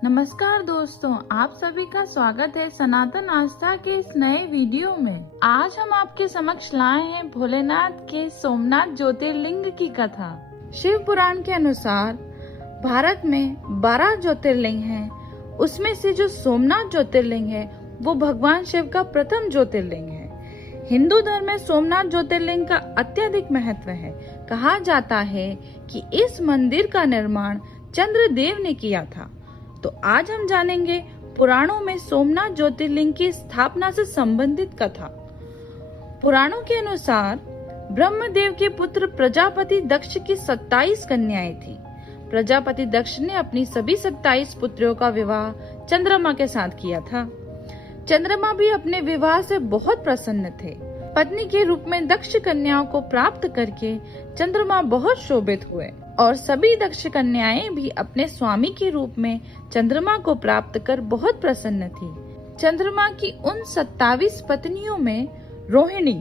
नमस्कार दोस्तों, आप सभी का स्वागत है सनातन आस्था के इस नए वीडियो में। आज हम आपके समक्ष लाए हैं भोलेनाथ के सोमनाथ ज्योतिर्लिंग की कथा। शिव पुराण के अनुसार भारत में 12 ज्योतिर्लिंग हैं। उसमें से जो सोमनाथ ज्योतिर्लिंग है वो भगवान शिव का प्रथम ज्योतिर्लिंग है। हिंदू धर्म में सोमनाथ ज्योतिर्लिंग का अत्यधिक महत्व है। कहा जाता है कि इस मंदिर का निर्माण चंद्रदेव ने किया था। तो आज हम जानेंगे पुराणों में सोमनाथ ज्योतिर्लिंग की स्थापना से संबंधित कथा। पुराणों के अनुसार ब्रह्मदेव के पुत्र प्रजापति दक्ष की 27 कन्याएं थी। प्रजापति दक्ष ने अपनी सभी 27 पुत्रियों का विवाह चंद्रमा के साथ किया था। चंद्रमा भी अपने विवाह से बहुत प्रसन्न थे। पत्नी के रूप में दक्ष कन्याओं को प्राप्त करके चंद्रमा बहुत शोभित हुए और सभी दक्ष कन्याएं भी अपने स्वामी के रूप में चंद्रमा को प्राप्त कर बहुत प्रसन्न थी। चंद्रमा की उन 27 पत्नियों में रोहिणी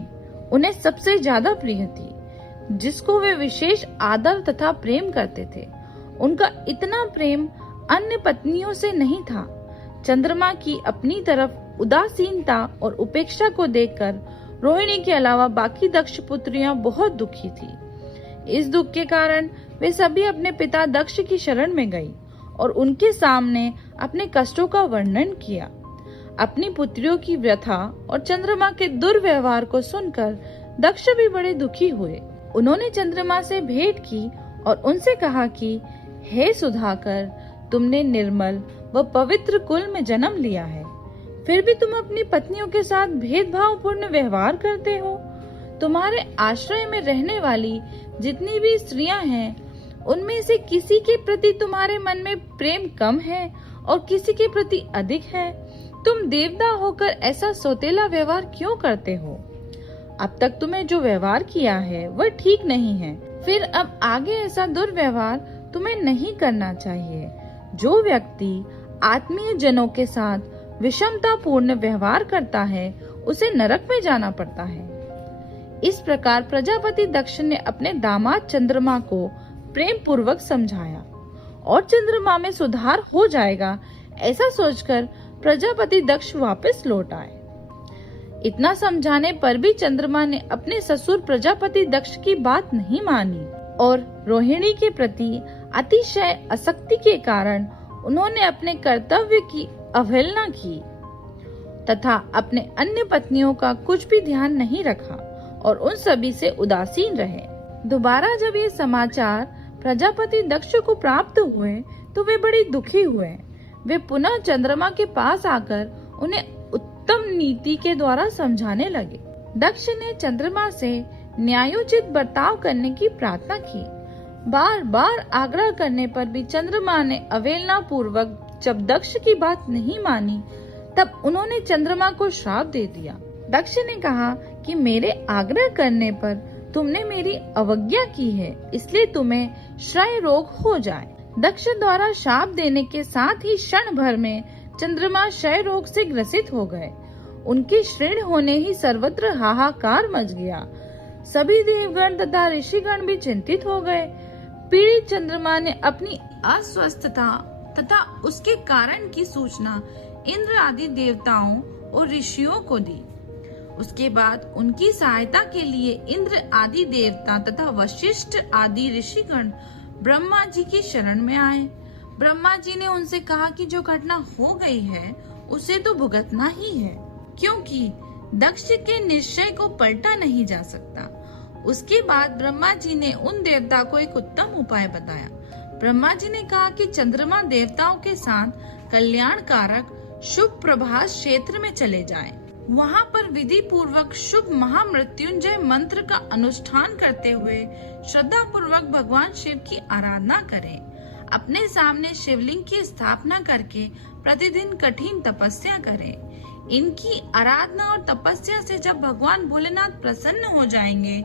उन्हें सबसे ज्यादा प्रिय थी, जिसको वे विशेष आदर तथा प्रेम करते थे। उनका इतना प्रेम अन्य पत्नियों से नहीं था। चंद्रमा की अपनी तरफ उदासीनता और उपेक्षा को देखकर रोहिणी के अलावा बाकी दक्ष पुत्रियां बहुत दुखी थी। इस दुख के कारण वे सभी अपने पिता दक्ष की शरण में गई और उनके सामने अपने कष्टों का वर्णन किया। अपनी पुत्रियों की व्यथा और चंद्रमा के दुर्व्यवहार को सुनकर दक्ष भी बड़े दुखी हुए। उन्होंने चंद्रमा से भेंट की और उनसे कहा कि हे सुधाकर, तुमने निर्मल व पवित्र कुल में जन्म लिया है, फिर भी तुम अपनी पत्नियों के साथ भेदभावपूर्ण व्यवहार करते हो। तुम्हारे आश्रय में रहने वाली जितनी भी स्त्रियां हैं, उनमें से किसी के प्रति तुम्हारे मन में प्रेम कम है और किसी के प्रति अधिक है। तुम देवता होकर ऐसा सौतेला व्यवहार क्यों करते हो? अब तक तुमने जो व्यवहार किया है वह ठीक नहीं है, फिर अब आगे ऐसा दुर्व्यवहार तुम्हें नहीं करना चाहिए। जो व्यक्ति आत्मीय जनों के साथ विषमता पूर्ण व्यवहार करता है, उसे नरक में जाना पड़ता है। इस प्रकार प्रजापति दक्ष ने अपने दामाद चंद्रमा को प्रेम पूर्वक समझाया और चंद्रमा में सुधार हो जाएगा, ऐसा सोचकर प्रजापति दक्ष वापस लौट आए। इतना समझाने पर भी चंद्रमा ने अपने ससुर प्रजापति दक्ष की बात नहीं मानी और रोहिणी के प्रति अतिशय आसक्ति के कारण उन्होंने अपने कर्तव्य की अवहेलना की तथा अपने अन्य पत्नियों का कुछ भी ध्यान नहीं रखा और उन सभी से उदासीन रहे। दोबारा जब ये समाचार प्रजापति दक्ष को प्राप्त हुए तो वे बड़े दुखी हुए। वे पुनः चंद्रमा के पास आकर उन्हें उत्तम नीति के द्वारा समझाने लगे। दक्ष ने चंद्रमा से न्यायोचित बर्ताव करने की प्रार्थना की। बार बार आग्रह करने पर भी चंद्रमा ने अवहेलना पूर्वक जब दक्ष की बात नहीं मानी, तब उन्होंने चंद्रमा को श्राप दे दिया। दक्ष ने कहा कि मेरे आग्रह करने पर तुमने मेरी अवज्ञा की है, इसलिए तुम्हें क्षय रोग हो जाए। दक्ष द्वारा श्राप देने के साथ ही क्षण भर में चंद्रमा क्षय रोग से ग्रसित हो गए। उनके क्षीण होने ही सर्वत्र हाहाकार मच गया। सभी देवगण तथा ऋषिगण भी चिंतित हो गए। पीड़ित चंद्रमा ने अपनी अस्वस्थता तथा उसके कारण की सूचना इंद्र आदि देवताओं और ऋषियों को दी। उसके बाद उनकी सहायता के लिए इंद्र आदि देवता तथा वशिष्ठ आदि ऋषिगण ब्रह्मा जी की शरण में आए। ब्रह्मा जी ने उनसे कहा कि जो घटना हो गई है उसे तो भुगतना ही है, क्योंकि दक्ष के निश्चय को पलटा नहीं जा सकता। उसके बाद ब्रह्मा जी ने उन देवता को एक उत्तम उपाय बताया। ब्रह्मा जी ने कहा कि चंद्रमा देवताओं के साथ कल्याणकारक शुभ प्रभास क्षेत्र में चले जाएं। वहां पर विधि पूर्वक शुभ महामृत्युंजय मंत्र का अनुष्ठान करते हुए श्रद्धा पूर्वक भगवान शिव की आराधना करें। अपने सामने शिवलिंग की स्थापना करके प्रतिदिन कठिन तपस्या करें। इनकी आराधना और तपस्या से जब भगवान भोलेनाथ प्रसन्न हो जाएंगे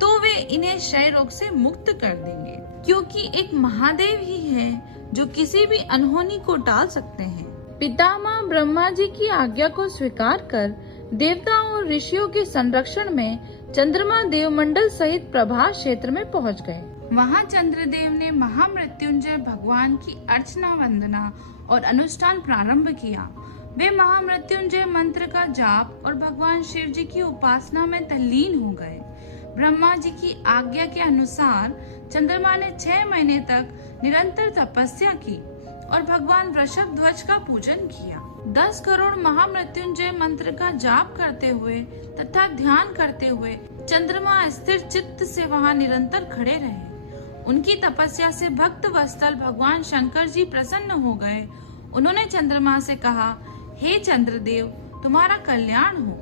तो वे इन्हें क्षय रोग से मुक्त कर देंगे, क्योंकि एक महादेव ही है जो किसी भी अनहोनी को टाल सकते हैं। पितामह ब्रह्मा जी की आज्ञा को स्वीकार कर देवताओं और ऋषियों के संरक्षण में चंद्रमा देवमंडल सहित प्रभास क्षेत्र में पहुंच गए। वहाँ चंद्रदेव ने महामृत्युंजय भगवान की अर्चना वंदना और अनुष्ठान प्रारंभ किया। वे महामृत्युंजय मंत्र का जाप और भगवान शिव जी की उपासना में तल्लीन हो गए। ब्रह्मा जी की आज्ञा के अनुसार चंद्रमा ने 6 महीने तक निरंतर तपस्या की और भगवान वृषभ ध्वज का पूजन किया। 10 करोड़ महामृत्युंजय मंत्र का जाप करते हुए तथा ध्यान करते हुए चंद्रमा स्थिर चित्त से वहां निरंतर खड़े रहे। उनकी तपस्या से भक्त वत्सल भगवान शंकर जी प्रसन्न हो गए। उन्होंने चंद्रमा से कहा, हे चंद्रदेव, तुम्हारा कल्याण हो।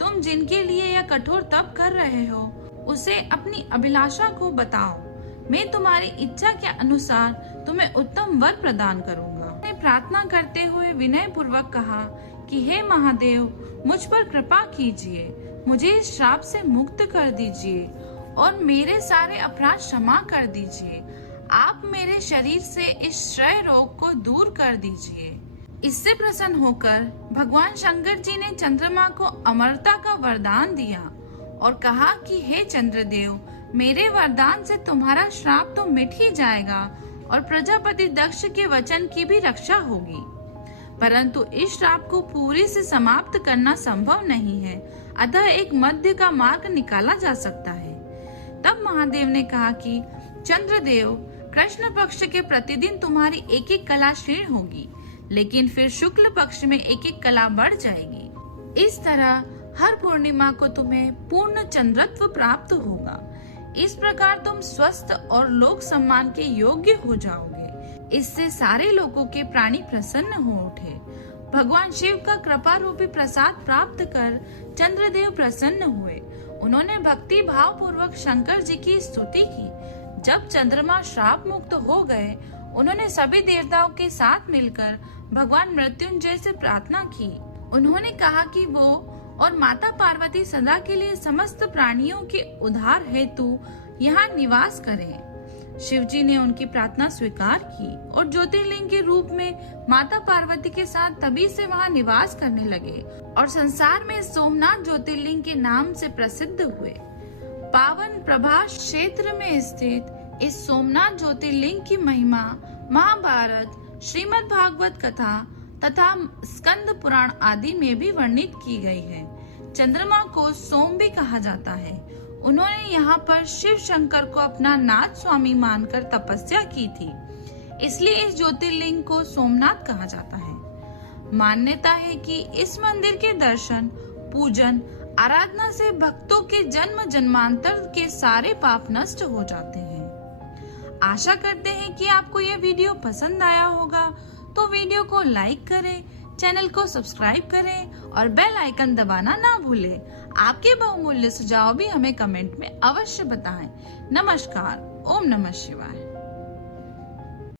तुम जिनके लिए यह कठोर तप कर रहे हो उसे अपनी अभिलाषा को बताओ। मैं तुम्हारी इच्छा के अनुसार तुम्हें उत्तम वर प्रदान करूंगा। उन्होंने प्रार्थना करते हुए विनय पूर्वक कहा कि हे महादेव, मुझ पर कृपा कीजिए, मुझे इस श्राप से मुक्त कर दीजिए और मेरे सारे अपराध क्षमा कर दीजिए। आप मेरे शरीर से इस क्षय रोग को दूर कर दीजिए। इससे प्रसन्न होकर भगवान शंकर जी ने चंद्रमा को अमरता का वरदान दिया और कहा कि हे चंद्रदेव, मेरे वरदान से तुम्हारा श्राप तो मिट ही जाएगा और प्रजापति दक्ष के वचन की भी रक्षा होगी, परंतु इस श्राप को पूरी से समाप्त करना संभव नहीं है, अतः एक मध्य का मार्ग निकाला जा सकता है। तब महादेव ने कहा कि चंद्रदेव, कृष्ण पक्ष के प्रतिदिन तुम्हारी एक एक कला क्षीण होगी, लेकिन फिर शुक्ल पक्ष में एक एक कला बढ़ जाएगी। इस तरह हर पूर्णिमा को तुम्हें पूर्ण चंद्रत्व प्राप्त होगा। इस प्रकार तुम स्वस्थ और लोक सम्मान के योग्य हो जाओगे। इससे सारे लोगों के प्राणी प्रसन्न हो उठे। भगवान शिव का कृपा रूपी प्रसाद प्राप्त कर चंद्रदेव प्रसन्न हुए। उन्होंने भक्ति भाव पूर्वक शंकर जी की स्तुति की। जब चंद्रमा श्राप मुक्त हो गए, उन्होंने सभी देवताओं के साथ मिलकर भगवान मृत्युंजय से प्रार्थना की। उन्होंने कहा कि वो और माता पार्वती सदा के लिए समस्त प्राणियों के उद्धार हेतु यहाँ निवास करें। शिव जी ने उनकी प्रार्थना स्वीकार की और ज्योतिर्लिंग के रूप में माता पार्वती के साथ तभी से वहाँ निवास करने लगे और संसार में सोमनाथ ज्योतिर्लिंग के नाम से प्रसिद्ध हुए। पावन प्रभास क्षेत्र में स्थित इस सोमनाथ ज्योतिर्लिंग की महिमा महाभारत, श्रीमद् भागवत कथा तथा स्कंद पुराण आदि में भी वर्णित की गई है। चंद्रमा को सोम भी कहा जाता है। उन्होंने यहाँ पर शिव शंकर को अपना नाथ स्वामी मानकर तपस्या की थी, इसलिए इस ज्योतिर्लिंग को सोमनाथ कहा जाता है। मान्यता है कि इस मंदिर के दर्शन, पूजन, आराधना से भक्तों के जन्म जन्मांतर के सारे पाप नष्ट हो जाते हैं। आशा करते हैं कि आपको यह वीडियो पसंद आया होगा, तो वीडियो को लाइक करें, चैनल को सब्सक्राइब करें और बेल आइकन दबाना ना भूलें। आपके बहुमूल्य सुझाव भी हमें कमेंट में अवश्य बताएं। नमस्कार। ओम नमः शिवाय।